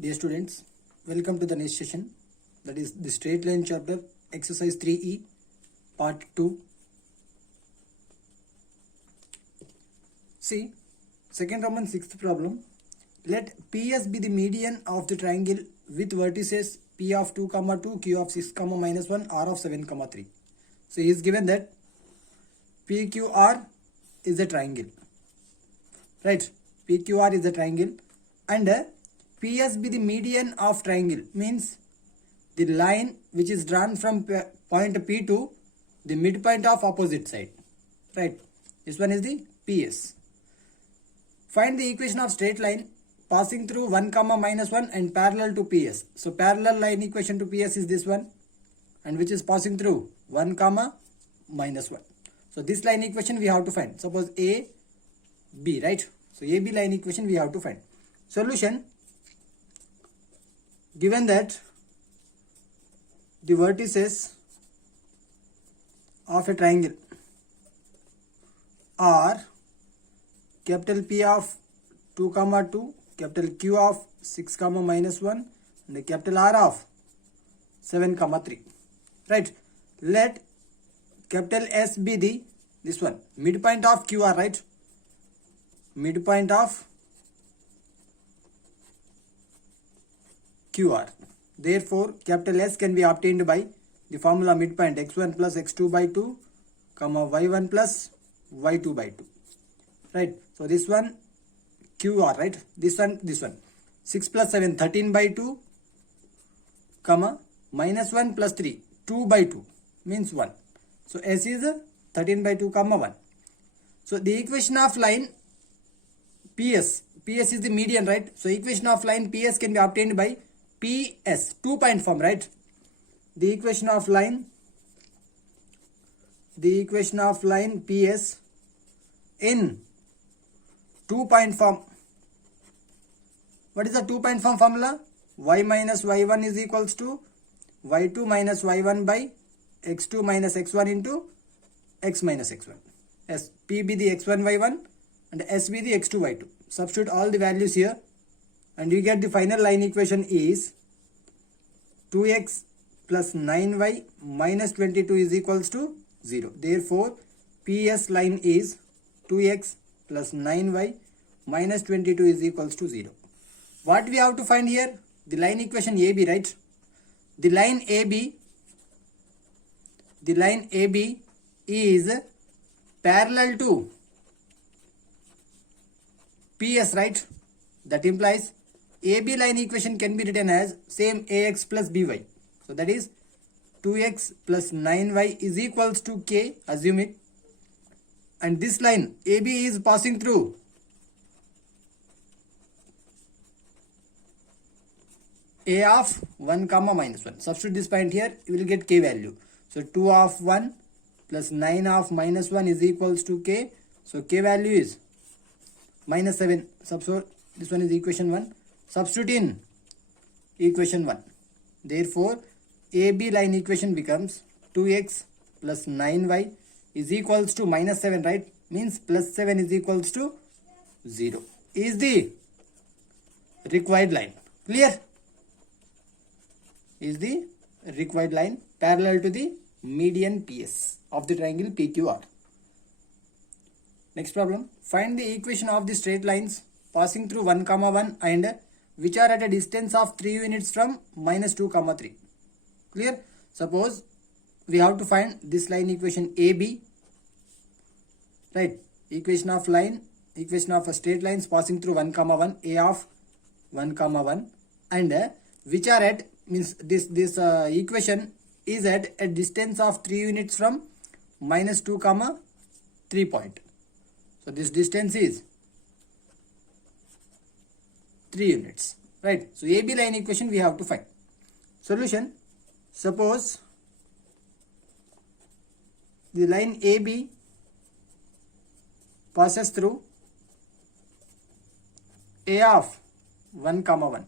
Dear students, welcome to the next session, that is the straight line chapter, exercise 3E, part 2. See, second Roman sixth problem. Let PS be the median of the triangle with vertices P of 2, 2, Q of 6, minus 1, R of 7, 3. So he is given that PQR is a triangle, right? PQR is a triangle, and PS be the median of triangle, means the line which is drawn from point P to the midpoint of opposite side, right? This one is the PS. Find the equation of straight line passing through 1, minus 1 and parallel to PS. So parallel line equation to PS is this one, and which is passing through 1, minus 1. So this line equation we have to find. Suppose A, B, right? So AB line equation we have to find. Solution: given that the vertices of a triangle are capital P of 2, 2, capital Q of 6, minus 1, and capital R of 7, 3. Right? Let capital S be the this one midpoint of QR, right? Midpoint of QR. Therefore, capital S can be obtained by the formula midpoint x1 plus x2 by 2, y1 plus y2 by 2. Right? So this one QR, right? This one. 6 plus 7, 13 by 2, minus 1 plus 3, 2 by 2 means 1. So S is 13 by 2, 1. So the equation of line PS is the median, right? So equation of line PS can be obtained by PS, 2-point form, right? The equation of line PS in 2-point form. What is the 2-point form formula? Y minus y1 is equals to y2 minus y1 by x2 minus x1 into x minus x1. As P be the x1 y1 and S be the x2 y2. Substitute all the values here, and you get the final line equation is 2x plus 9y minus 22 is equals to 0. Therefore, PS line is 2x plus 9y minus 22 is equals to 0. What we have to find here? The line equation AB, right? The line AB is parallel to PS, right? That implies AB line equation can be written as same AX plus BY. So that is 2x plus 9y is equals to K, assume it. And this line AB is passing through A of 1, minus 1. Substitute this point here, you will get K value. So 2 of 1 plus 9 of minus 1 is equals to K. So K value is minus 7. Substitute this one is equation 1. Substitute in equation 1. Therefore, AB line equation becomes 2x plus 9y is equals to minus 7, right? Means plus 7 is equals to 0. Is the required line. Clear? Is the required line parallel to the median PS of the triangle PQR. Next problem. Find the equation of the straight lines passing through 1, 1 and which are at a distance of 3 units from minus 2, 3. Clear? Suppose we have to find this line equation AB, right? Equation of a straight lines passing through 1, 1, A of 1, 1, and which are at, means this equation is at a distance of 3 units from minus 2, 3 point. So this distance is 3 units, right? So AB line equation we have to find. Solution: suppose the line AB passes through A of 1, 1.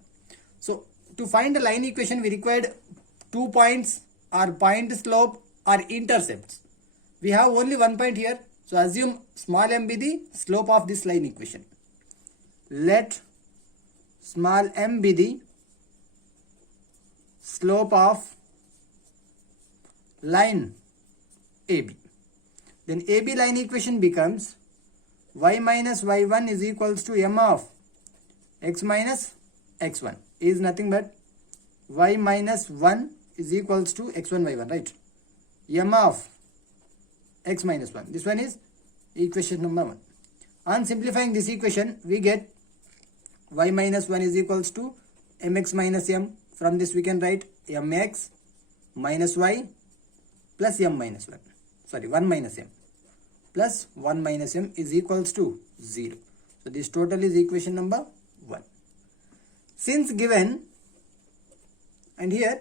So to find the line equation, we required 2 points or point slope or intercepts. We have only 1 point here. So assume small m be the slope of this line equation. Let small m be the slope of line AB. Then AB line equation becomes y minus y1 is equals to m of x minus x1 is nothing but y minus 1 is equals to x1 y1, right? M of x minus 1. This one is equation number 1. On simplifying this equation, we get y minus 1 is equals to mx minus m. From this we can write mx minus y plus m minus 1. Sorry, 1 minus m plus 1 minus m is equals to 0. So this total is equation number 1. Since given, and here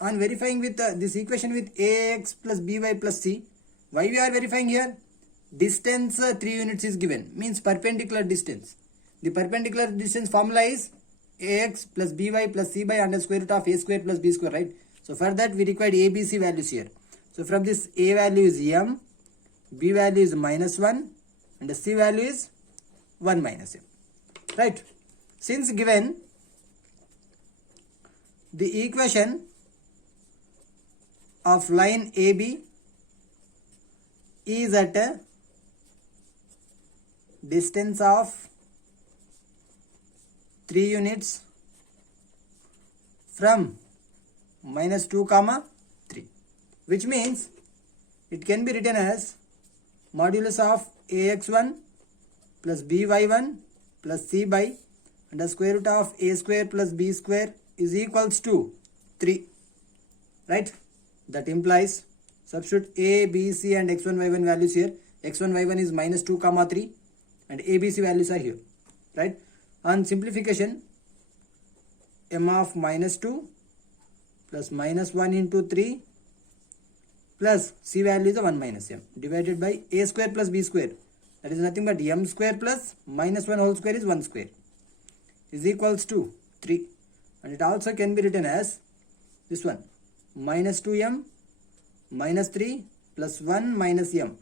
on verifying with this equation with ax plus by plus c, why we are verifying here? Distance 3 units is given, means perpendicular distance. The perpendicular distance formula is ax plus by plus c by under square root of a square plus b square, right? So for that we required ABC values here. So from this a value is m, b value is minus 1 and the c value is 1 minus m, right? Since given, the equation of line AB is at a distance of 3 units from minus 2 comma 3, which means it can be written as modulus of ax1 plus by1 plus c by under square root of a square plus b square is equals to 3, right? That implies substitute a, b, c and x1, y1 values here. x1, y1 is minus 2 comma 3 and a, b, c values are here, right? On simplification, m of minus 2 plus minus 1 into 3 plus c value is 1 minus m divided by a square plus b square, that is nothing but m square plus minus 1 whole square is 1 square is equals to 3, and it also can be written as this one minus 2m minus 3 plus 1 minus m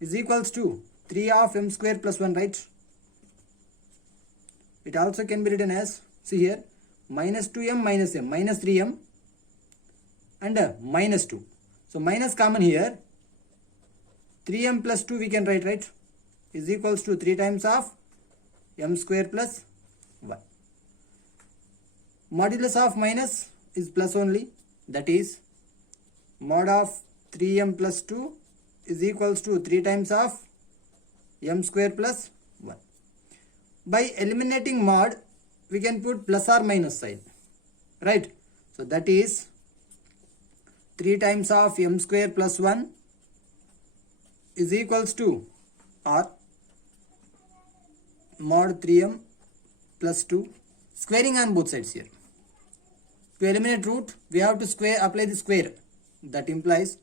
is equals to 3 of m square plus 1, right? It also can be written as, see here, minus 2m minus m minus 3m and minus 2. So minus common here, 3m plus 2 we can write, right? Is equals to 3 times of m square plus 1. Modulus of minus is plus only, that is mod of 3m plus 2 is equals to 3 times of m square plus 1. By eliminating mod, we can put plus or minus sign, right? So that is 3 times of m square plus 1 is equals to or mod 3m plus 2, squaring on both sides here. To eliminate root, we have to apply the square. That implies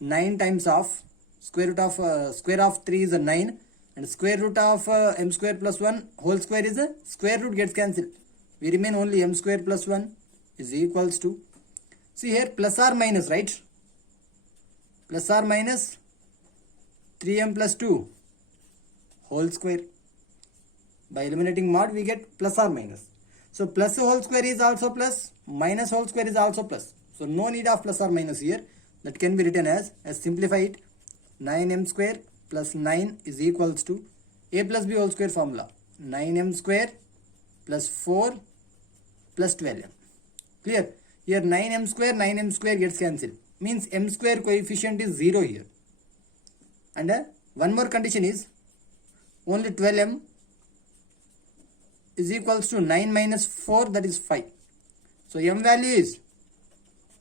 9 times of square of 3 is a 9 and square root of m square plus 1 whole square is a square root gets cancelled. We remain only m square plus 1 is equals to, see here, plus or minus, right? Plus or minus 3m plus 2 whole square. By eliminating mod, we get plus or minus. So plus whole square is also plus, minus whole square is also plus. So no need of plus or minus here. That can be written as simplify it, 9m square plus 9 is equals to a plus b whole square formula, 9m square plus 4 plus 12m. Clear? Here 9m square gets cancelled. Means m square coefficient is 0 here. And one more condition is only 12m is equals to 9 minus 4, that is 5. So m value is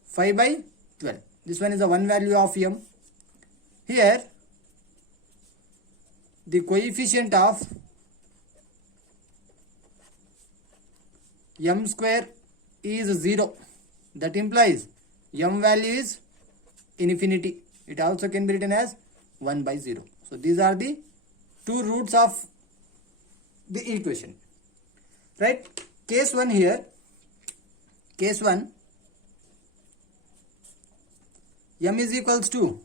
5 by 12. This one is the one value of m. Here the coefficient of m square is 0. That implies m value is infinity. It also can be written as 1 by 0. So these are the two roots of the equation. Right? Case 1 here. Case 1. M is equals to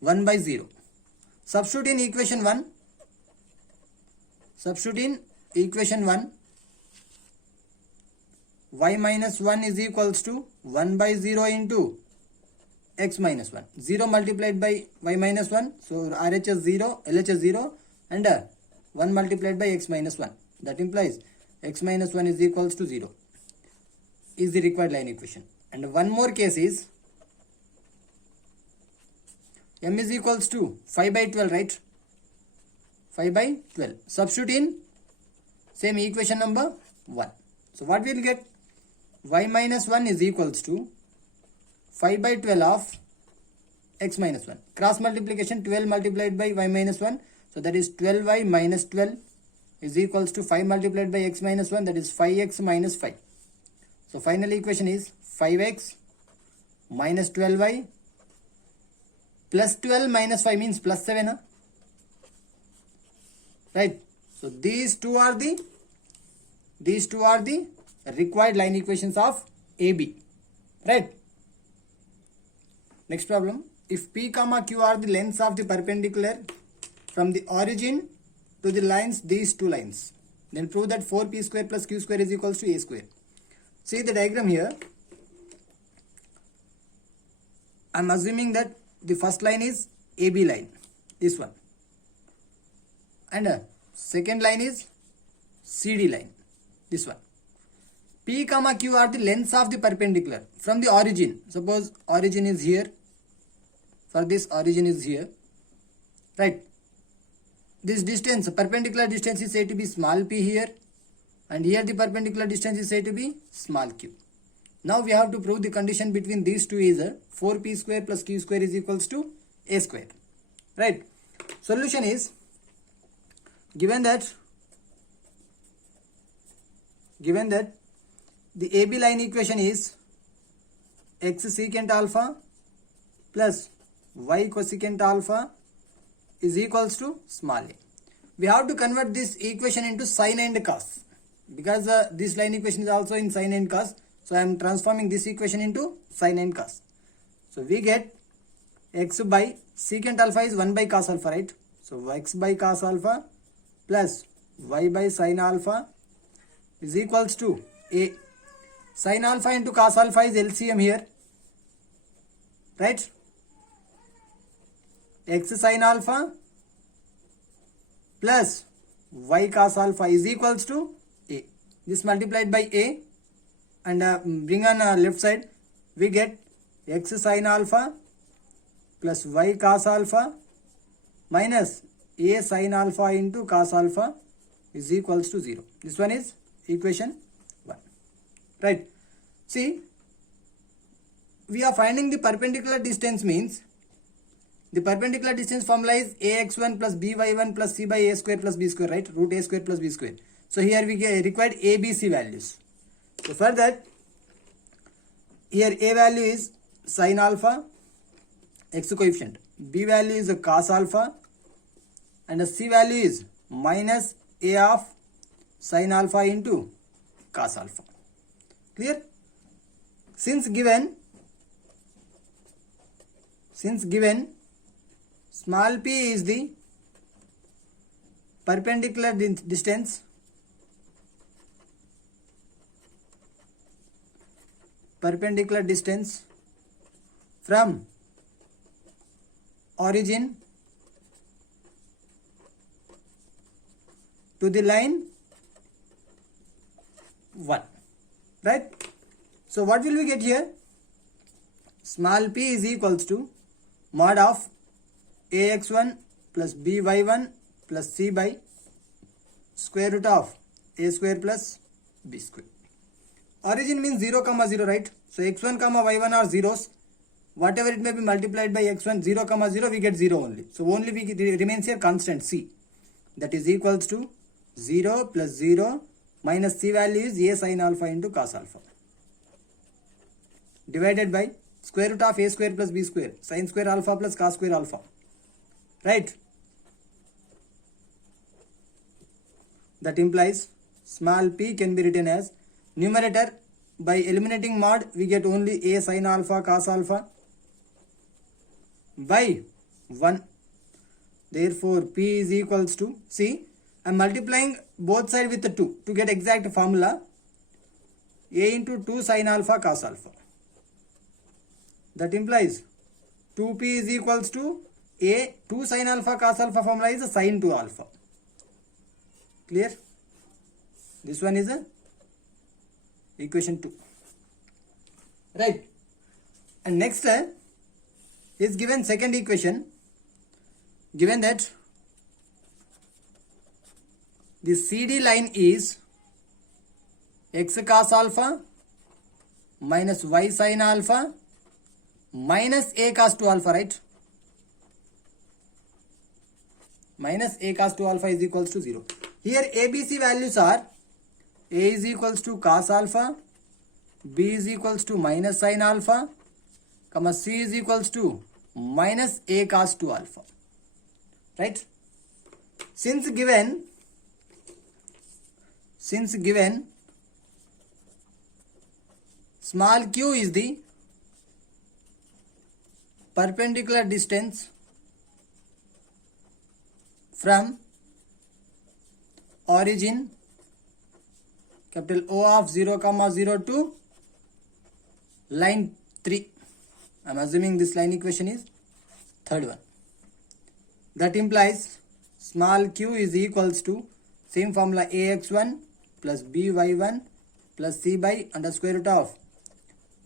1 by 0. Substitute in equation 1. y minus 1 is equals to 1 by 0 into x minus 1. 0 multiplied by y minus 1. So RHS 0, LHS 0 and 1 multiplied by x minus 1. That implies x minus 1 is equals to 0 is the required line equation. And one more case is m is equals to 5 by 12, right? 5 by 12. Substitute in same equation number 1. So what we will get? Y minus 1 is equals to 5 by 12 of x minus 1. Cross multiplication 12 multiplied by y minus 1. So that is 12y minus 12 is equals to 5 multiplied by x minus 1. That is 5x minus 5. So final equation is 5x minus 12y plus 12 minus 5 means plus 7. Huh? Right. So these two are the required line equations of AB. Right. Next problem. If P comma Q are the lengths of the perpendicular from the origin to the lines, these two lines, then prove that 4p square plus q square is equals to a square. See the diagram here. I am assuming that the first line is AB line, this one, and second line is CD line, this one. P comma Q are the lengths of the perpendicular from the origin. Suppose origin is here. For this origin is here, right? This distance, perpendicular distance is said to be small p here, and here the perpendicular distance is said to be small q. Now we have to prove the condition between these two is 4p square plus q square is equals to a square, right? Solution is given that the AB line equation is x secant alpha plus y cosecant alpha is equals to small a. We have to convert this equation into sine and cos, because this line equation is also in sine and cos. So I am transforming this equation into sine and cos. So we get x by secant alpha is 1 by cos alpha, right? So x by cos alpha plus y by sine alpha is equals to a. Sine alpha into cos alpha is LCM here, right? X sine alpha plus y cos alpha is equals to a. This multiplied by a and bring on left side, we get x sine alpha plus y cos alpha minus a sine alpha into cos alpha is equals to 0. This one is equation 1, right? See, we are finding the perpendicular distance, means the perpendicular distance formula is ax1 plus by1 plus c by a square plus b square, right? Root a square plus b square. So here we get required a, b, c values. So for that, here a value is sine alpha, x coefficient, b value is cos alpha, and the c value is minus a of sine alpha into cos alpha. Clear? Since given small p is the perpendicular distance from origin to the line 1, right? So what will we get here? Small p is equals to mod of ax1 plus by1 plus c by square root of a square plus b square. Origin means 0, 0, right? So x1, y1 are zeros. Whatever it may be multiplied by x1, 0, 0, we get 0 only. So only remains here constant c. That is equals to 0 plus 0 minus c value is a sine alpha into cos alpha, divided by square root of a square plus b square, sine square alpha plus cos square alpha, right? That implies small p can be written as numerator. By eliminating mod, we get only a sine alpha cos alpha by 1. Therefore p is equals to, see, I am multiplying both sides with the 2 to get exact formula. A into 2 sin alpha cos alpha. That implies 2p is equals to A 2 sin alpha cos alpha formula is sin 2 alpha. Clear? This one is equation 2. Right. And next is given second equation, given that the CD line is x cos alpha minus y sin alpha minus a cos 2 alpha, right? Minus a cos 2 alpha is equals to 0. Here ABC values are A is equals to cos alpha, B is equals to minus sin alpha, comma C is equals to minus a cos 2 alpha. Right? Since given small q is the perpendicular distance from origin capital O of 0, 0 to line 3. I am assuming this line equation is third one. That implies small q is equals to same formula ax1 plus by1 plus c by under square root of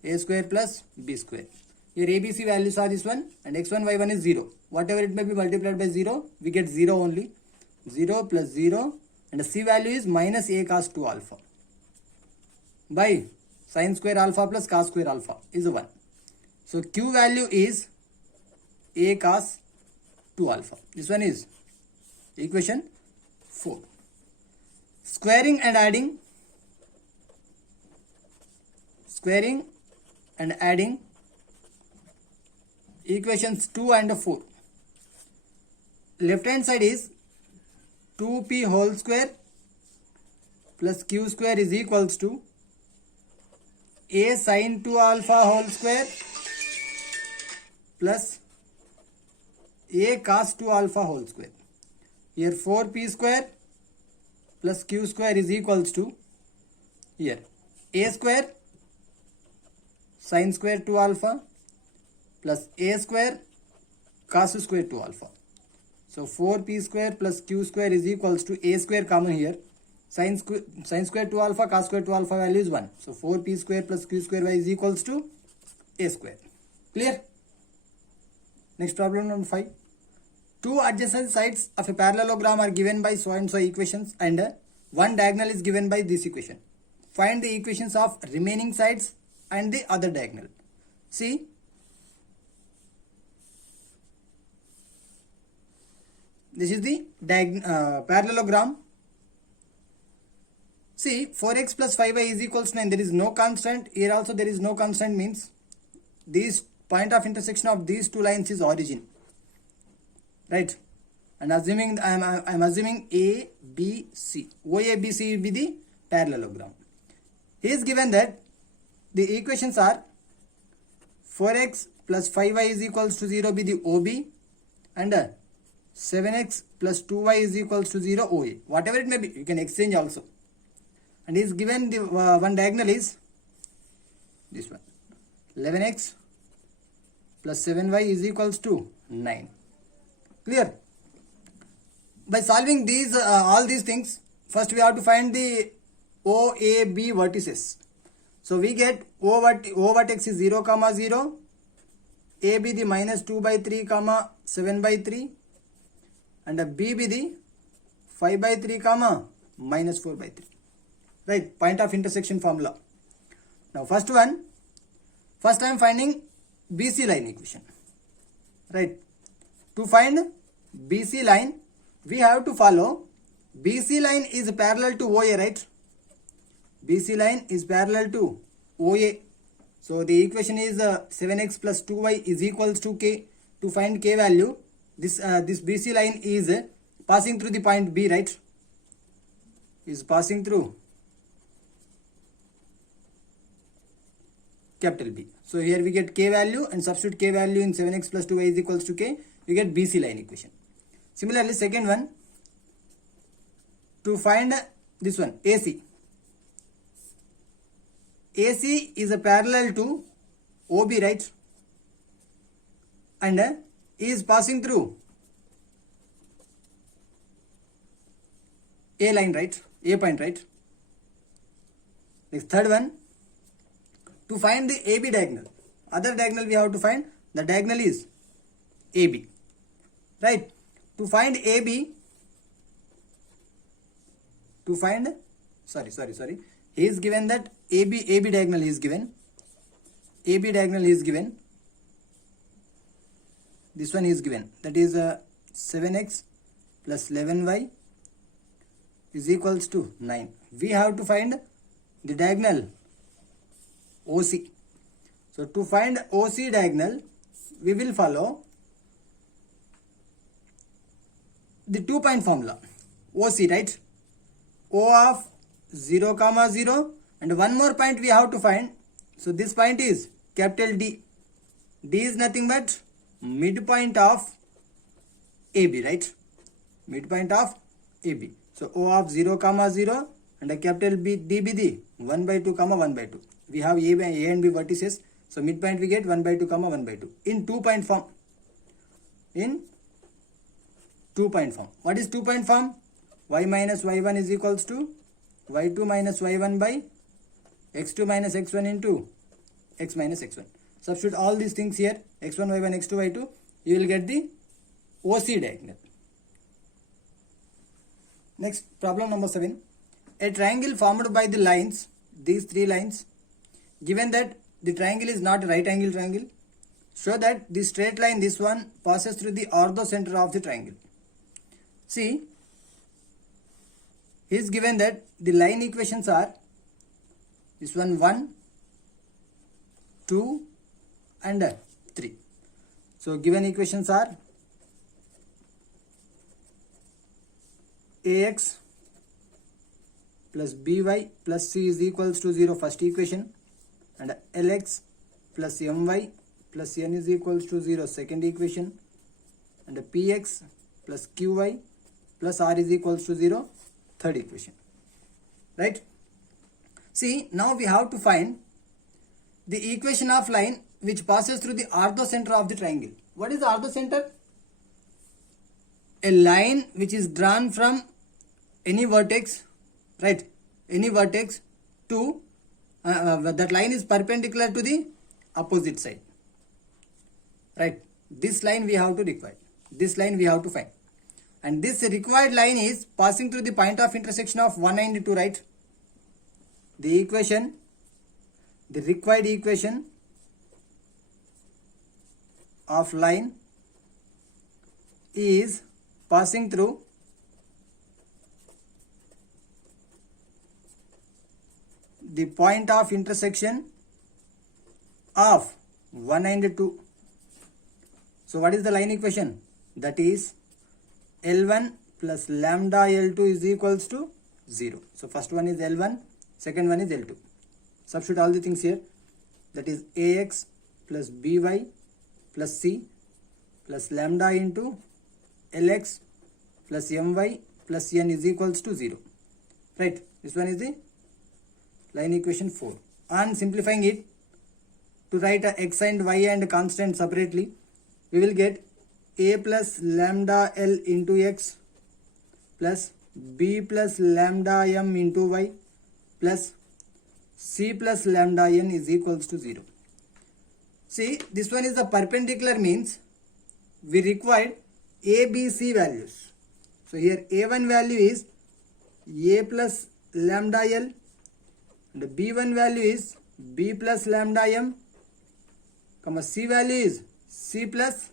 a square plus b square. Here ABC values are this one and x1 y1 is 0. Whatever it may be multiplied by 0, we get 0 only. 0 plus 0 and the c value is minus a cos 2 alpha by sin square alpha plus cos square alpha is 1. So q value is a cos 2 alpha. This one is equation 4. Squaring and adding equations 2 and 4. Left hand side is 2p whole square plus q square is equals to a sin 2 alpha whole square plus a cos 2 alpha whole square. Here 4p square plus q square is equals to here a square sin square 2 alpha plus a square cos square 2 alpha. So 4p square plus q square is equals to a square common here. Sin square 2 alpha cos square 2 alpha value is 1. So 4p square plus q square y is equals to a square. Clear? Next problem number 5. Two adjacent sides of a parallelogram are given by so and so equations and one diagonal is given by this equation. Find the equations of remaining sides and the other diagonal. See, this is the parallelogram. See, 4x plus 5y is equals to 9. There is no constant. Here also there is no constant, means this point of intersection of these two lines is origin. Right? And assuming I am assuming A, B, C. OABC will be the parallelogram. He is given that the equations are 4x plus 5y is equals to 0 be the OB and 7x plus 2y is equals to 0 OA. Whatever it may be, you can exchange also. And he is given the one diagonal is this one. 11x plus 7y is equals to 9. Clear? By solving these all these things, first we have to find the OAB vertices. So we get O vertex is 0, 0, AB the minus 2 by 3, 7 by 3, and B be the 5 by 3, minus 4 by 3. Right, point of intersection formula. Now first I am finding BC line equation. Right, to find BC line, we have to follow BC line is parallel to OA, right? BC line is parallel to OA. So the equation is 7x plus 2y is equals to k. To find k value, this BC line is passing through the point B, right? Is passing through capital B. So here we get k value and substitute k value in 7x plus 2y is equals to k. We get BC line equation. Similarly, second one, to find this one AC. AC is a parallel to OB, right? And is passing through A line, right? A point, right? Next, third one, to find the AB diagonal. Other diagonal we have to find. The diagonal is AB, right? To find AB, he is given that AB diagonal is given. AB diagonal is given. This one is given. That is 7x plus 11y is equals to 9. We have to find the diagonal OC. So to find OC diagonal, we will follow the 2-point formula. OC, right? O of 0, 0, and one more point we have to find. So this point is capital D. D is nothing but midpoint of AB, right? Midpoint of AB. So O of 0, 0, and a capital B, D be the 1 by 2, 1 by 2. We have A and B vertices. So midpoint we get 1 by 2, 1 by 2 in 2-point form. In 2-point form. What is 2-point form? Y minus y1 is equals to y2 minus y1 by x2 minus x1 into x minus x1. Substitute all these things here, x1, y1, x2, y2. You will get the OC diagonal. Next, problem number 7. A triangle formed by the lines, these 3 lines, given that the triangle is not a right angle triangle, show that the straight line, this one, passes through the orthocenter of the triangle. See, he is given that the line equations are this one 1, 2 and 3. So given equations are AX plus BY plus C is equals to 0, first equation, and LX plus MY plus N is equals to 0, second equation, and PX plus QY plus R is equals to 0, third equation, right? See, now we have to find the equation of line which passes through the orthocenter of the triangle. What is the orthocenter? A line which is drawn from any vertex, right? Any vertex to that line is perpendicular to the opposite side, right? This line we have to require. This line we have to find. And this required line is passing through the point of intersection of 1 and 2, right? The equation, the required equation of line is passing through the point of intersection of 1 and 2. So what is the line equation? That is L1 plus lambda L2 is equals to 0. So first one is L1, second one is L2. Substitute all the things here. That is AX plus BY plus C plus lambda into LX plus MY plus N is equals to 0. Right? This one is the line equation 4. And simplifying it to write a x and y and constant separately, we will get A plus lambda L into x plus B plus lambda M into y plus C plus lambda N is equals to 0. See, this one is the perpendicular, means we required A, B, C values. So here A1 value is A plus lambda L and B1 value is B plus lambda M, comma C value is C plus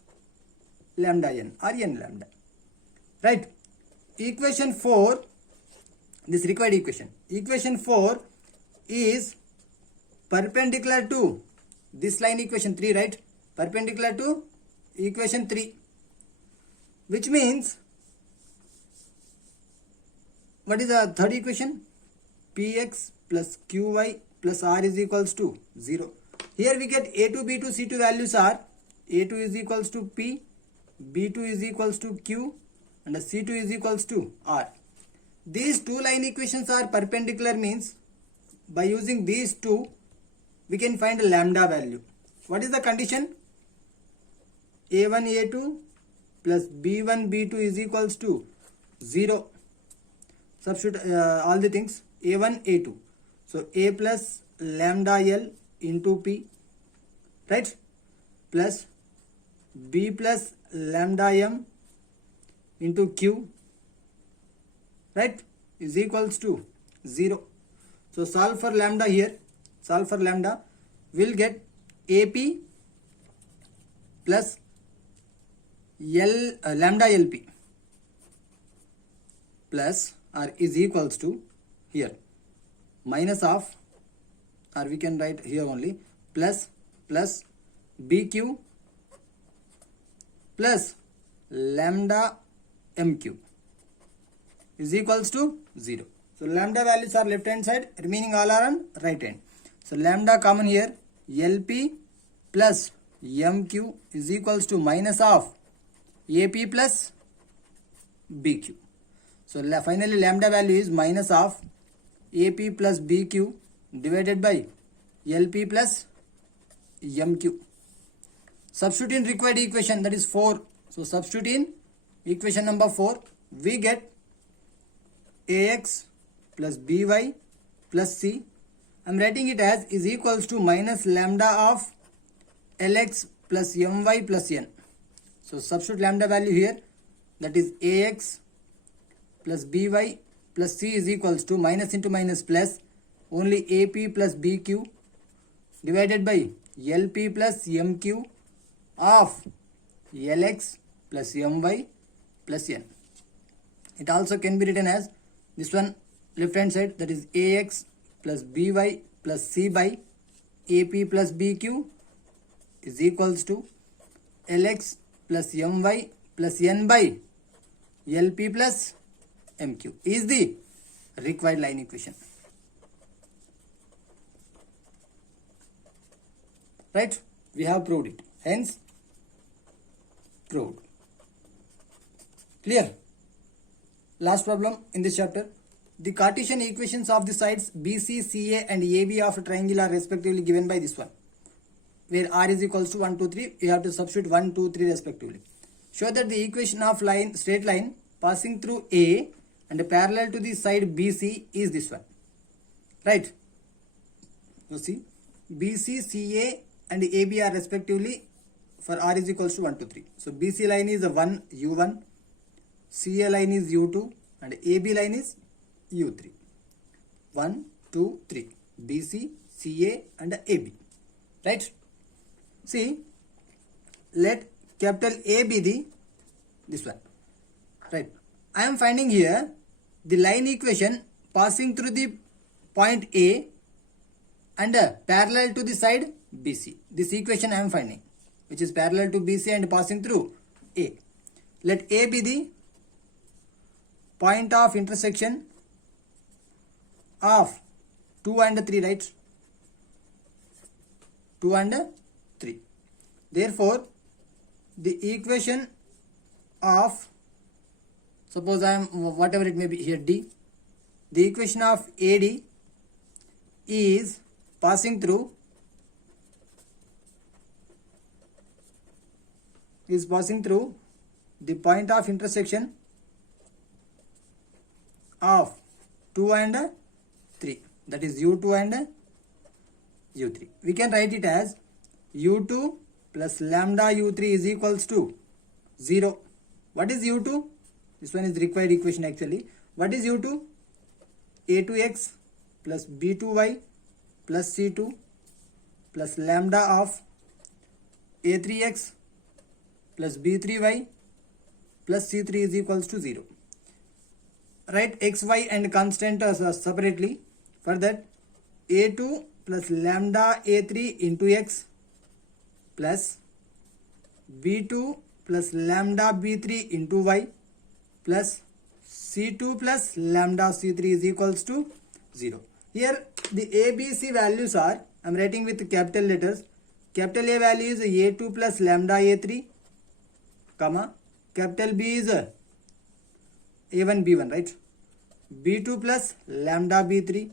lambda N or N lambda, right? Equation 4, this required equation 4 is perpendicular to this line equation 3, right? Perpendicular to equation 3, which means what is the third equation? Px plus qy plus r is equals to 0. Here we get a2, b2, c2 values are a2 is equals to p, b2 is equals to q, and c2 is equals to r. These two line equations are perpendicular, means by using these two we can find lambda value. What is the condition? A1 A2 plus B1 B2 is equals to 0. Substitute all the things. A1 A2. So A plus lambda L into P, right? Plus B plus lambda M into Q, right, is equals to 0. So solve for lambda here. Solve for lambda. We'll get AP plus lambda LP plus or is equals to here minus of, or we can write here only, plus BQ plus lambda MQ is equals to 0. So lambda values are left hand side, remaining all are on right hand. So lambda common here, LP plus MQ is equals to minus of AP plus BQ. So finally lambda value is minus of AP plus BQ divided by LP plus MQ. Substitute in required equation, that is 4. So substitute in equation number 4, we get AX plus BY plus C. I am writing it as is equals to minus lambda of LX plus MY plus N. So substitute lambda value here, that is AX plus BY plus C is equals to minus into minus plus only AP plus BQ divided by LP plus MQ of LX plus MY plus N. It also can be written as this one left hand side, that is AX plus BY plus C by AP plus BQ is equals to LX plus MY plus N by LP plus MQ is the required line equation. Right? We have proved it. Hence, proved. Clear? Last problem in this chapter. The Cartesian equations of the sides BC, CA and AB of a triangle are respectively given by this one. Where R is equals to 1, 2, 3, you have to substitute 1, 2, 3 respectively. Show that the equation of straight line passing through A and parallel to the side BC is this one. Right? So see, BC, CA and AB are respectively for R is equals to 1, 2, 3. So BC line is 1, U1, CA line is U2 and AB line is U3. 1, 2, 3. BC, CA and AB. Right? See, let capital A be this one. Right? I am finding here the line equation passing through the point A and parallel to the side BC. This equation I am finding, which is parallel to BC and passing through A. Let A be the point of intersection of 2 and 3, right? 2 and 3. Therefore, the equation of, suppose I am whatever it may be here D, the equation of AD is passing through the point of intersection of 2 and 3, that is U2 and U3. We can write it as U2 plus lambda U3 is equals to 0. What is U2? This one is the required equation actually. What is U2? A2x plus B2y plus C2 plus lambda of A3x plus B3y plus C3 is equals to 0. Write x, y and constant separately. For that, A2 plus lambda A3 into x plus B2 plus lambda B3 into y plus C2 plus lambda C3 is equals to 0. Here the ABC values are, I am writing with capital letters. Capital A value is A2 plus lambda A3, comma, capital B is A1 B1, right? B2 plus lambda B3,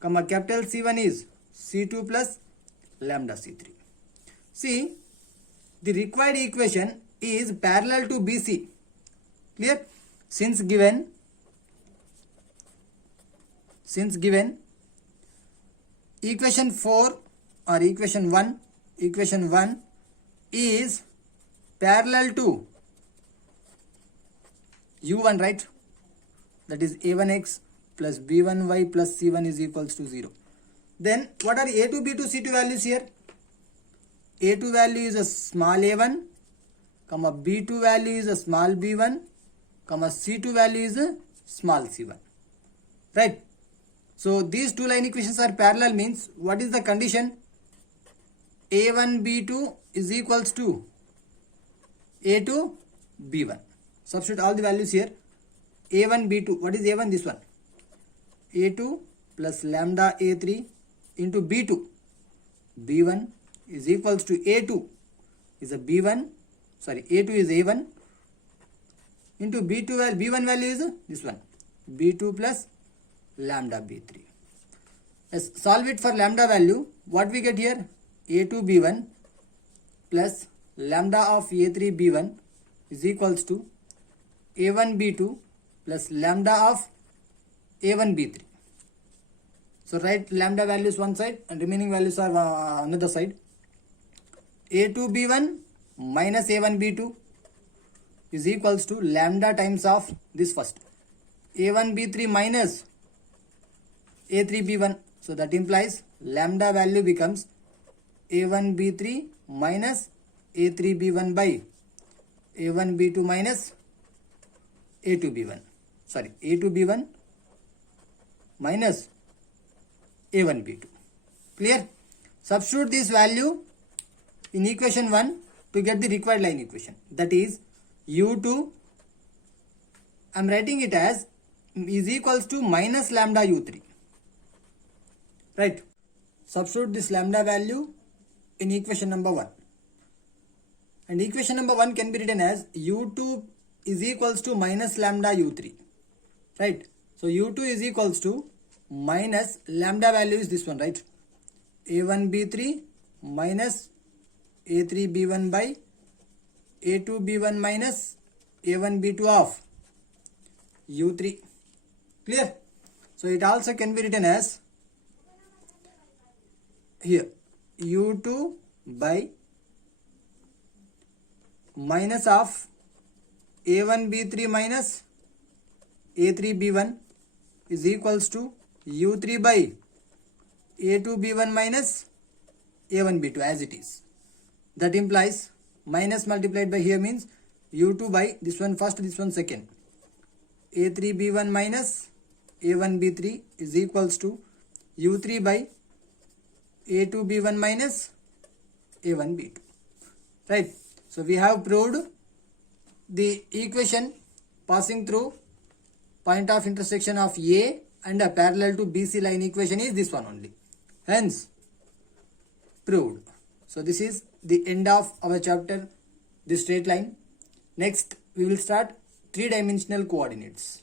comma, capital C1 is C2 plus lambda C3. See, the required equation is parallel to BC. Clear? Since given equation 4 or equation 1 is parallel to u1, right? That is a1x plus b1y plus c1 is equals to 0. Then what are a2, b2, c2 values here? A2 value is a small a1, comma b2 value is a small b1, comma c2 value is a small c1. Right? So these two line equations are parallel, means what is the condition? A1 b2 is equals to a2 b1. Substitute all the values here. A1 b2, what is a1? This one. A2 plus lambda a3 into b2. b1 is equals to a2 is a b1, sorry, a2 is a1 into b2 b1 value is this one, b2 plus lambda b3. Let's solve it for lambda value. What we get here? A2 b1 plus lambda of a3 b1 is equals to a1 b2 plus lambda of a1 b3. So write lambda values one side and remaining values are another side. A2 b1 minus a1 b2 is equals to lambda times of this first, a1 b3 minus a3 b1. So that implies lambda value becomes a1 b3 minus a3 b1 by a1 b2 minus a2 b1. Sorry, a2 b1 minus a1 b2. Clear? Substitute this value in equation 1 to get the required line equation. That is u2, I am writing it as is equals to minus lambda u3. Right? Substitute this lambda value in equation number 1. And equation number 1 can be written as u2 is equals to minus lambda u3. Right? So u2 is equals to minus lambda value is this one, right? a1 b3 minus a3 b1 by a2 b1 minus a1 b2 of u3. Clear? So it also can be written as here u2 by minus of a1 b3 minus a3 b1 is equals to u3 by a2 b1 minus a1 b2 as it is. That implies minus multiplied by here means u2 by this one first, this one second. a3 b1 minus a1 b3 is equals to u3 by a2 b1 minus a1 b2. Right? So we have proved the equation passing through point of intersection of A and a parallel to BC line equation is this one only. Hence, proved. So this is the end of our chapter, the straight line. Next, we will start three-dimensional coordinates.